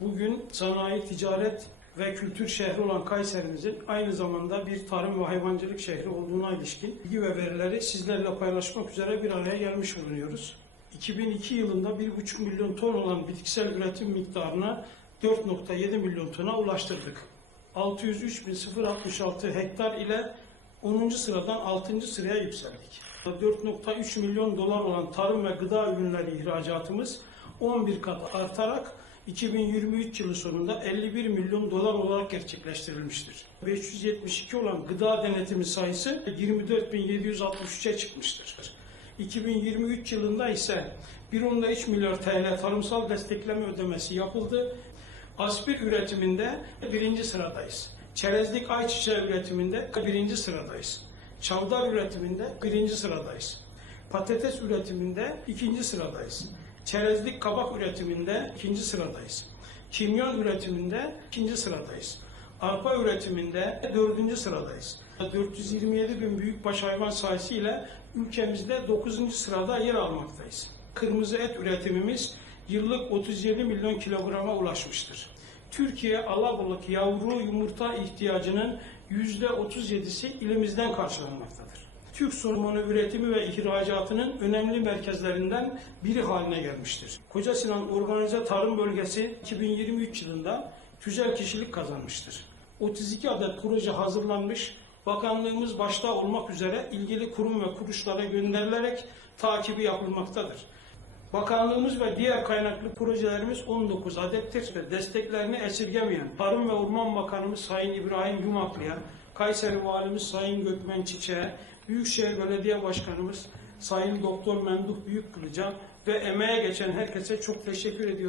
Bugün sanayi, ticaret ve kültür şehri olan Kayserimizin aynı zamanda bir tarım ve hayvancılık şehri olduğuna ilişkin bilgi ve verileri sizlerle paylaşmak üzere bir araya gelmiş bulunuyoruz. 2002 yılında 1,5 milyon ton olan bitkisel üretim miktarına 4.7 milyon tona ulaştırdık. 603.066 hektar ile 10. sıradan 6. sıraya yükseldik. 4.3 milyon dolar olan tarım ve gıda ürünleri ihracatımız 11 kat artarak 2023 yılı sonunda 51 milyon dolar olarak gerçekleştirilmiştir. 572 olan gıda denetimi sayısı 24.763'e çıkmıştır. 2023 yılında ise 1.3 milyar TL tarımsal destekleme ödemesi yapıldı. Aspir üretiminde birinci sıradayız. Çerezlik ayçiçeği üretiminde birinci sıradayız. Çavdar üretiminde birinci sıradayız. Patates üretiminde ikinci sıradayız. Çerezlik kabak üretiminde ikinci sıradayız. Kimyon üretiminde ikinci sıradayız. Arpa üretiminde dördüncü sıradayız. 427 bin büyükbaş hayvan sayısı ile ülkemizde 9. sırada yer almaktayız. Kırmızı et üretimimiz yıllık 37 milyon kilograma ulaşmıştır. Türkiye alabalık yavru yumurta ihtiyacının %37'si ilimizden karşılanmaktadır. Türk sorumunu üretimi ve ihracatının önemli merkezlerinden biri haline gelmiştir. Koca Sinan Organize Tarım Bölgesi 2023 yılında güzel kişilik kazanmıştır. 32 adet proje hazırlanmış, bakanlığımız başta olmak üzere ilgili kurum ve kuruluşlara gönderilerek takibi yapılmaktadır. Bakanlığımız ve diğer kaynaklı projelerimiz 19 adettir ve desteklerini esirgemeyen Tarım ve Orman Bakanımız Sayın İbrahim Yumaklı'ya, Kayseri Valimiz Sayın Gökmen Çiçek'e, Büyükşehir Belediye Başkanımız Sayın Doktor Memduh Büyükkılıç'a ve emeğe geçen herkese çok teşekkür ediyorum.